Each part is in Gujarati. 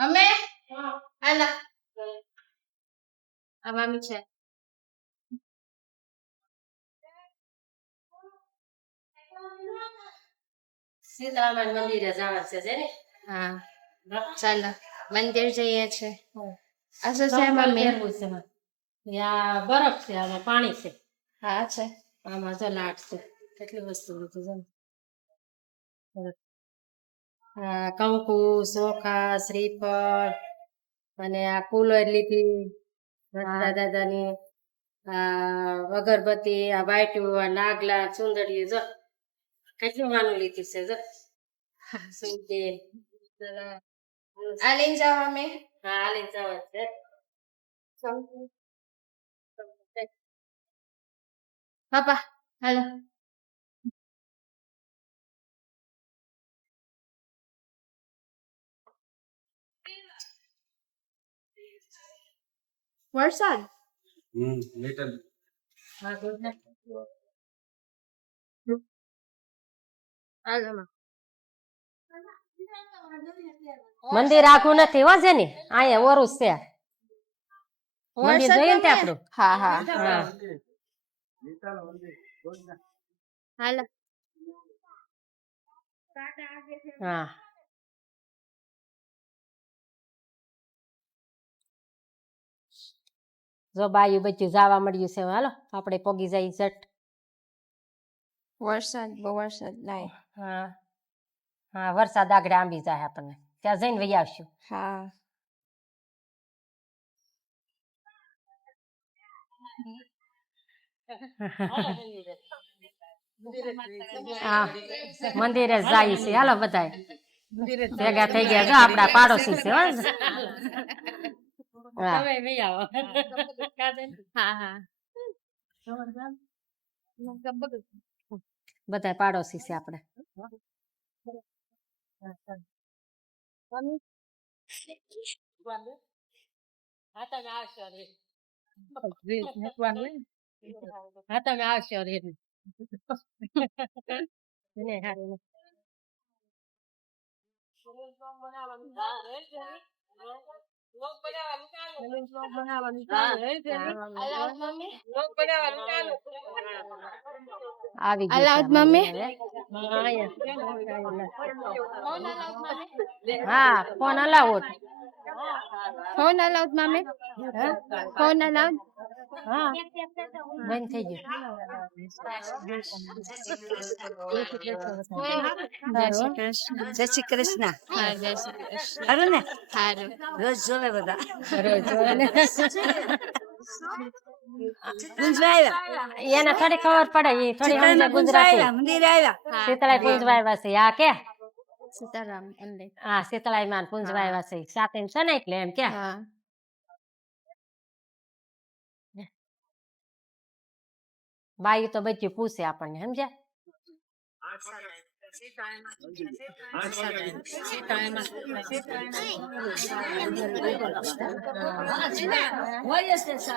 અમે હાલા આ મામી છે. સીતારામ મંદિરે જવાનું છે ને. હા ચાલો મંદિર જઈએ છે. આ શું છે મમ્મી? ત્યાં બરફ છે અને પાણી છે. હા છે. આમાં જો લાટ છે. કેટલી વસ્તુ લીધું છે. હા કંકુ, ચોખા, શ્રીફળ અને આ કુલર લીધી દાદાની, આ અગરબત્તી, આ વાટ્યું, આ નાગલા, ચુંદડીયું જો કેટલું માનું લીધું છે જો. આ લઈને જાઓ મમ્મી. હા હાલી જવા છે. પાપા હાલો. વરસાદ little મંદિર આખું નથી હો જેની અહીંયા ઓરું છે. મંદિર જોઈએ ને આપણું. હા હા હા હાલો. હા જો બાયું બચ્યું જવા મળ્યું છે. હાલો આપણે પોગી જાય ઝટ. વરસાદ બહુ વરસાદ લાય. હા હા વરસાદ આગળ આંબી જાય આપણને. ત્યાં જઈને વહી આવશું. હા હા મંદિરે જાય છે. હાલો બધાય ભેગા થઈ ગયા. જો આપડા પાડોશી છે. હા હા બધા પાડોશી છે આપણે. હા તમે આવશો રે. આવી અલાઉદ મમ્મી. હા phone allowed. Phone allowed mummy. Phone allowed. હા બંધ થઈ ગયું. જય શ્રી કૃષ્ણ. હા જય શ્રી કૃષ્ણ. હારું ને સારું. રોજ જોવે બધા. એને થોડી ખબર પડે. એ થોડી સમજે ગુજરાતી. મંદિરે આવ્યા. શીતળાઈ પૂંજવા આવ્યા છે. આ કે સીતારામ અંદર. હા શીતળાઈ માં પૂંજવા આવ્યા છે. સાથે છે ને એટલે એમ કે. હા બાયું તો બચ્યું પૂછે આપણને સમજ્યા.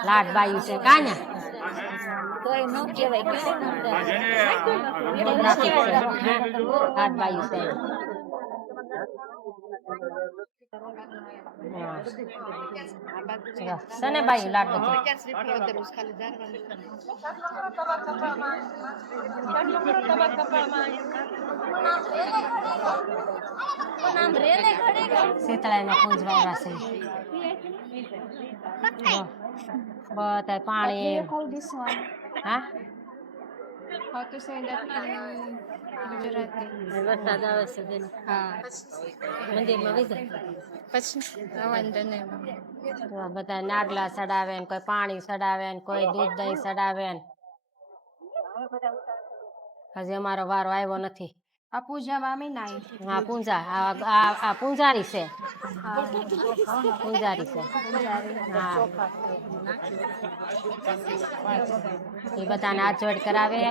લાડ બાયું છે કાન્યા. લાડ બાયું છે. સને બાયું લાડ બધું. શીતળાઈમાં પૂંજવા છે. બધા પાણી. હા How to say that in Gujarati? વરસાદ આવે છે. હા મંદિરમાં વહી જાય. પછી વાંધો નહીં. બધા નાગલા ચડાવે ને કોઈ પાણી ચડાવે ને કોઈ દૂધ દહીં ચડાવે ને. હજી અમારો વારો આવ્યો નથી. આ પૂજા મામી નાઈ. હા પૂંજા આ પૂંજારી છે. પૂંજારી છે. હા એ બધાને હાથ જોડ કરાવે.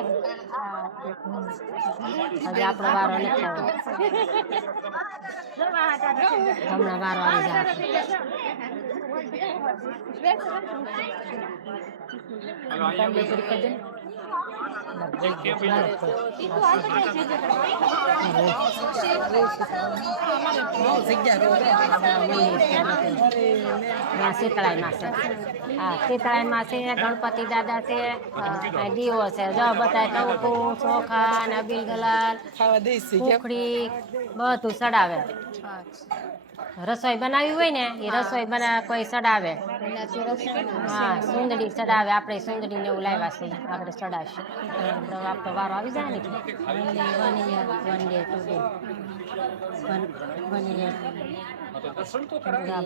હજી આપણો વારો નથી આવ્યો. હમણાં વારો આવી જાય. શીતળાઈમાં છે. હા, શીતળાઈમાં છે, ગણપતિ દાદા છે, દીવો છે, જો બધા ટંકુ ચોખા ને અબીલ ગલાલ કુખડી બધું ચડાવે. રસોઈ બનાવી હોય ને એ રસોઈ કોઈ ચડાવે. હા, સુંદડી ચડાવે. આપણે સુંદડી ને એવું લાવ્યા છે, આપણે ચડાવશું. આપણો વારો આવી જાય ને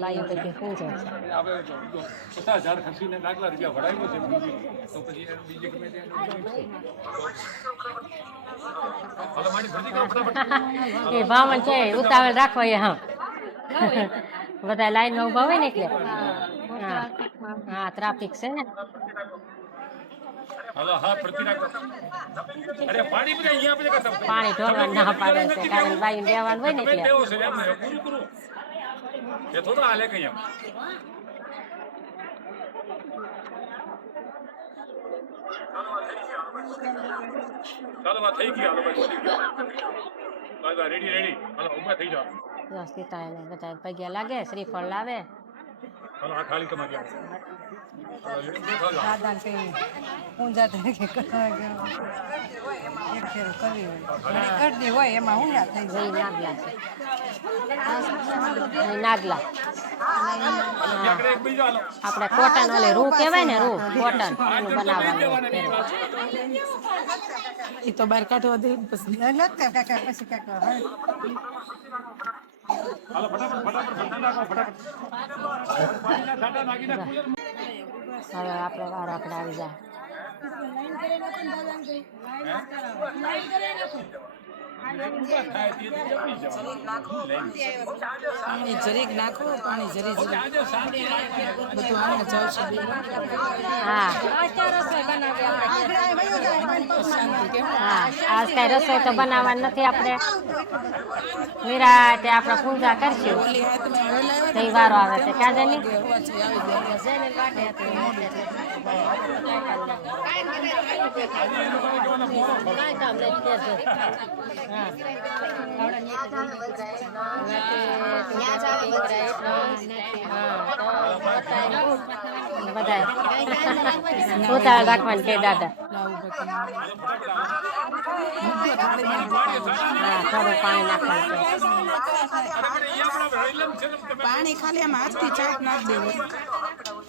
બાઈ બધી શું જાય છે. એ ભાવન છે ઉતાવળ રાખો એ. હા, બધા લાઈનમાં ઉભા હોય ને એટલે. હા, ટ્રાફિક છે ને. પાણી ઢોળવા ના પાડે છે કારણ બાઈ દેવાનું હોય ને એટલે. બધા પગ્યા લાગે, શ્રીફળ લાવે. નાગલા આપડે કોટન ઓલે રૂ કેવાય ને, રૂ કોટન બનાવવાનું. તો બહાર કાઢવા દે પછી હવે આપડે વાર આપણે આવી જાય. પાણી જરીક નાખો, પાણી જરીક બધું આને જાવશે. હા, આજ કઈ રસોઈ તો બનાવવાની નથી. આપણે નિરાતે આપણે પૂજા કરશું. તહેવારો આવે છે ક્યાં જની બધા ઉતાવળ રાખવાની કે દાદા. હા, થોડું પાણી નાખવાનું. પાણી ખાલી આમ હાથથી ચાપ નાખ દેવું,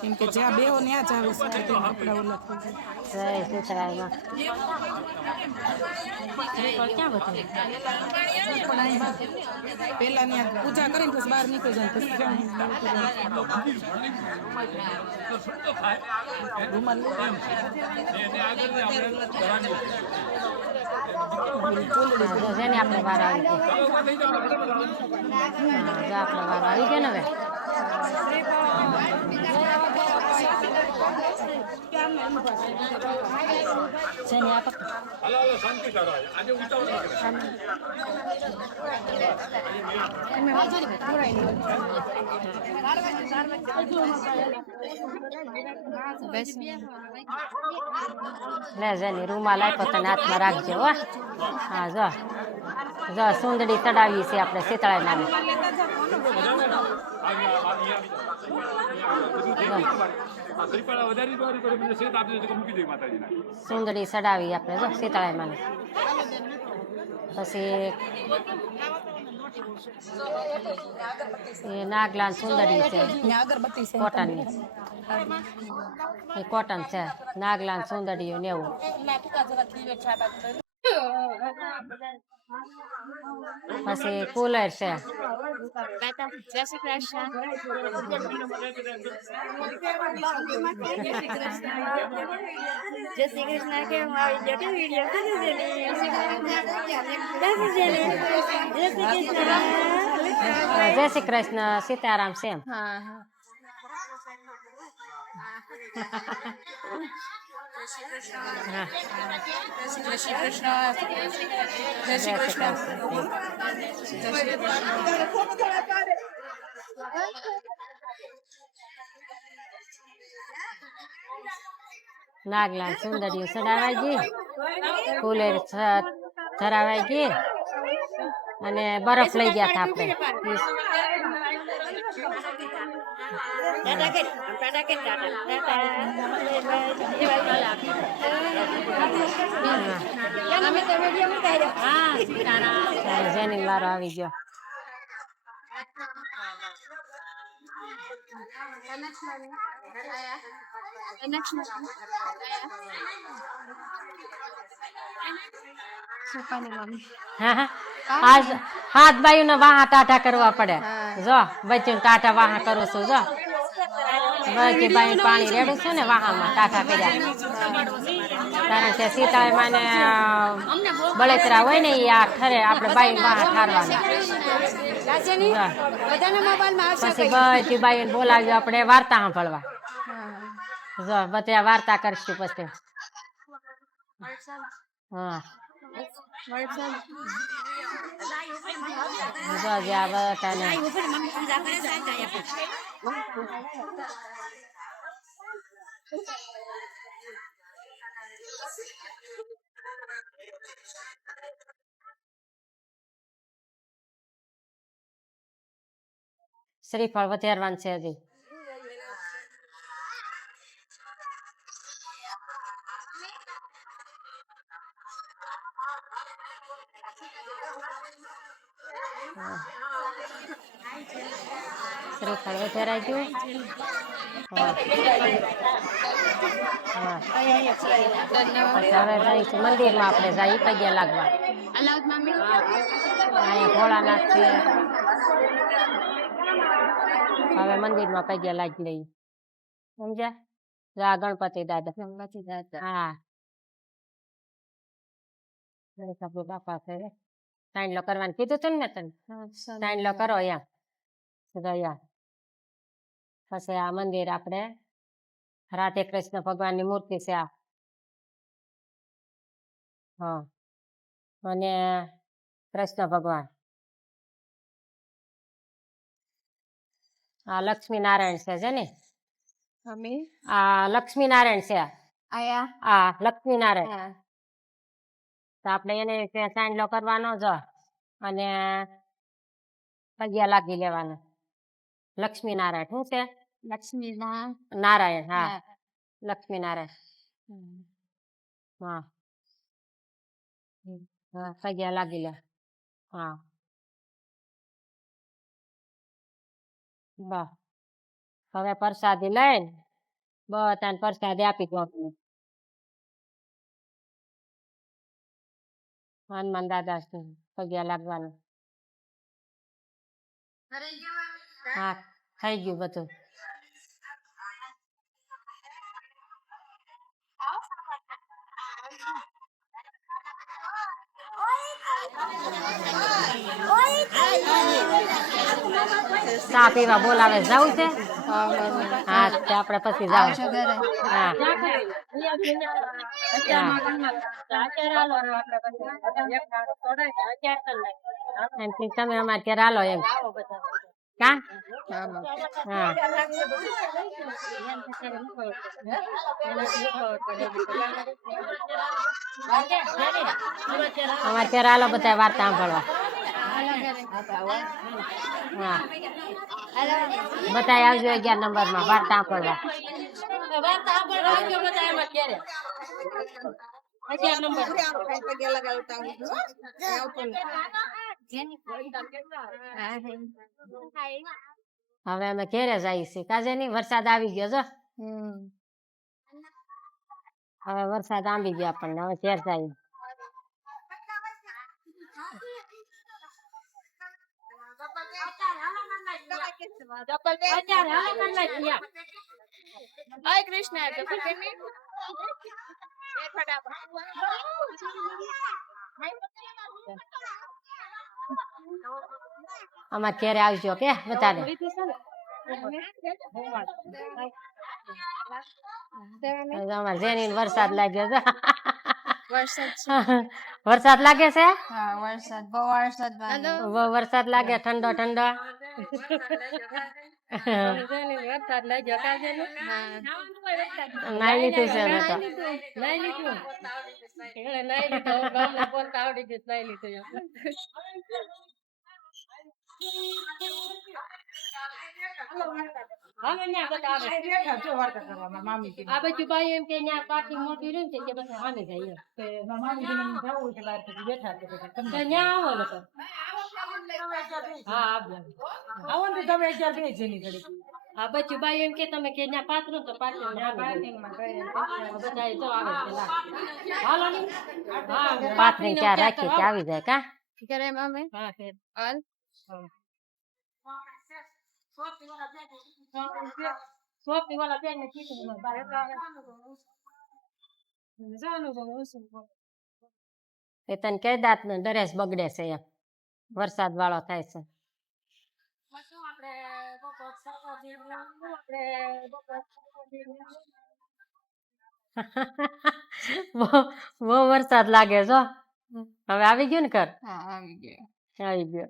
કેમ કે જ્યાં બેહો ત્યાં જ આવે છે કપડા ઓલા થઈ જાય. જય સીતરાયમાં ક્યાં બતાવે પેલા ત્યાં પૂજા કરીને પછી બહાર નીકળી જાય જેને આપણે વાર આવી ગઈ. આપણે વાર આવી ગયો ને હવે. જેને આ લે જેની રૂમાલ આપ્યો તને હાથમાં રાખજો. હો, હા, જો જો સુંદડી ચડાવી છે આપણે શીતળાઈ સુંદડી ચડાવી આપણે જો શીતળાઈ માને. પછી એ નાગલા સુંદડી છે કોટનની. એ કોટન છે નાગલા સુંદડીઓ ને એવું. પછી કુલર છે. જય શ્રી કૃષ્ણ. જય શ્રી કૃષ્ણ કેમ આવી ગયો કે વિડિયો જય શ્રી કૃષ્ણ સીતારામ છે એમ. હા, નાગલા સુંદરીઓ ચડાવાઈ ગઈ, કુલેર ધરાવાઈ ગઈ. અને બરફ લઈ ગયા હતા આપણે જેની વારો આવી ગયો આજ હાથ બાયુ ને વાહા ટાટા કરવા પડે જો બચ્યું ટાટા વાહા કરું છું જો બચી બાયુ પાણી રેડું છું ને વાહામાં ટાટા કર્યા કારણ કે સીતામાં ને બળેતરા હોય ને એ આ ઠરે આપણે બાયુ વાહા ઠારવાના પછી બધી બાયુ બોલાવ્યું આપણે વાર્તા સાંભળવા જો બધા વાર્તા કરશું પછી હા શ્રીફળ વધારવાનું છે હજી શ્રીફળ વધારાઈ ગયું હવે જઈશું મંદિરમાં આપણે જઈ પગે લાગવા અહીંયા ભોળાનાથ છે હવે મંદિરમાં પગે લાગી લઈ સમજ્યા ગણપતિ દાદા હા બાપા છે સાઈન કરવાનું કીધું તું ને તને સાઈન કરો એમ ગયા પછી આ મંદિર આપણે રાધે કૃષ્ણ ભગવાનની મૂર્તિ છે આ હા અને કૃષ્ણ ભગવાન આ લક્ષ્મી નારાયણ છે ને આ લક્ષ્મી નારાયણ છે આ લક્ષ્મી નારાયણ તો આપણે એને સાંડલો કરવાનો જ અને પગ્યા લાગી લેવાના લક્ષ્મી નારાયણ શું છે લક્ષ્મી નારાયણ હા લક્ષ્મી નારાયણ હા હા પગ્યા લાગી લે હા બસ હવે પ્રસાદી લઈને બધાને પ્રસાદી આપી દો હનુમાન દાદા પગ્યા લાગવાનું હા થઈ ગયું બધું ચા પીવા બોલાવે જવું છે હા આપડે પછી જાવ હા તમે અમારે ઘેર હાલો એમ કા હા અમારે ઘેર હાલો બધા વાર્તા સાંભળવા હા બધા આવજો 11 નંબરમાં વાર્તા સાંભળવા હવે અમે ઘેરે જઈએ છીએ કાજે ની વરસાદ આવી ગયો જો હવે વરસાદ આવી ગયો આપણને હવે ઘેર જઈએ અમારે ઘેરે આવજો કે બધાને અમારે જેની વરસાદ લાગ્યો છે વરસાદ લાગે છે બહુ વરસાદ લાગે ઠંડો ઠંડો નાઈ લીધું છે હવે ન્યા બધા આવે. આ બેઠા જો વાર્તા કરવામાં મામી કીધું. આ બાજુ બાઈ એમ કે ન્યા પાછી મોટી રહ્યું ને તે બધા હાલે જાય એમ. તે મામી કીધું જવું છે બહાર પછી બેઠા તો પછી તો તમને ન્યા આવો લોકો. હા આવજો. આવો ને તો તમે 11 જણી ઘડી. આ બાજુ બાઈ એમ કે તમે કે ન્યા પાથરો તો પાછળ ન્યા પાર્કિંગમાં ગયે બધા તો આવે પેલા. હાલો ને. હા પાથરી ક્યાં રાખી કે આવી જાય કા કરે મમ્મી હા ફેર. હાલ સોપી વાળા બેન ને કીધું બહાર એ તને કઈ દાંત ને દરેસ બગડે છે એમ વરસાદ વાળો થાય છે બહુ વરસાદ લાગે છો હવે આવી ગયું ને ઘર હા આવી ગયો આવી ગયો